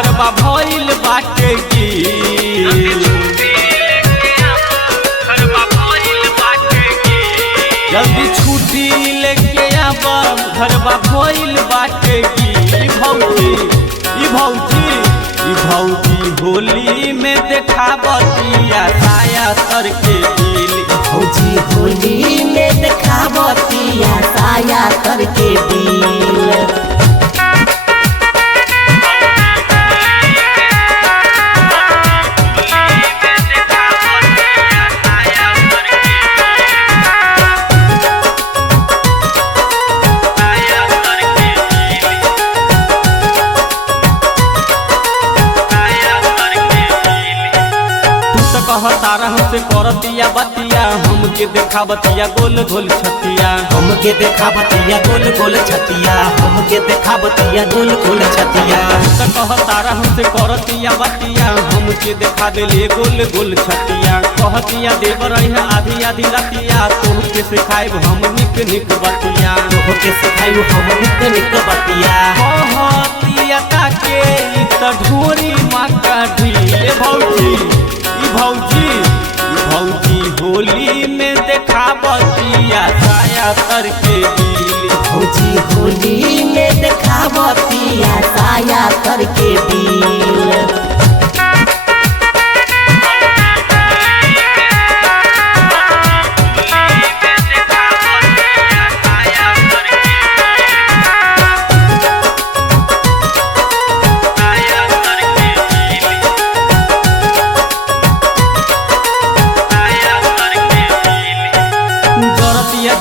घरबा भइल बाटे गिल। जल्दी छुट्टी लेके आब घरबा भइल बाटे गिल। भौजी होली में देखाबतिया साया तर के गिल। भौजी होली में देखाबतिया साया तर के गिल। तारा हमसे करतिया बतिया हमके देखाबतिया गोल गोल छतिया। हमके देखाबतिया गोल गोल छतिया। हमके देखाबतिया गोल गोल छतिया। कह तारा हमसे करतिया बतिया हमके देखा देले गोल गोल छतिया। कहतिया देवर आधी आधी रतिया तोहके सिखाइब हम निक निक बतिया। तोहके सिखाइब हम निक निक बतिया। कहतिया ताके त ढोरी माका ढीले। भौजी होली में देखाबतिया साया तर के गिल। भौजी होली में देखाबतिया साया तर के गिल।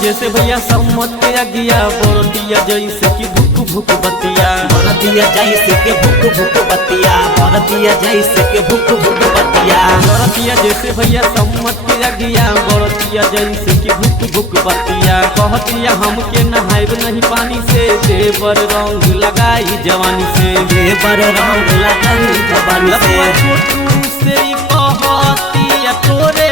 जैसे भैया सम्मत के अगिया बरतिया जैसे कि भुक भुक बतिया। बरतिया जैसे के भुक भुक बतिया। बरतिया जैसे के भुक भुक बतिया। बरतिया जैसे भैया सम्मत के अगिया बरतिया जैसे कि भुक भुक बतिया। कहतिया हमके नहाइब नहीं पानी से देवर रंग लगाई जवानी से। देवर रंग लगाई जवानी से। छोटू से कहतिया तोरे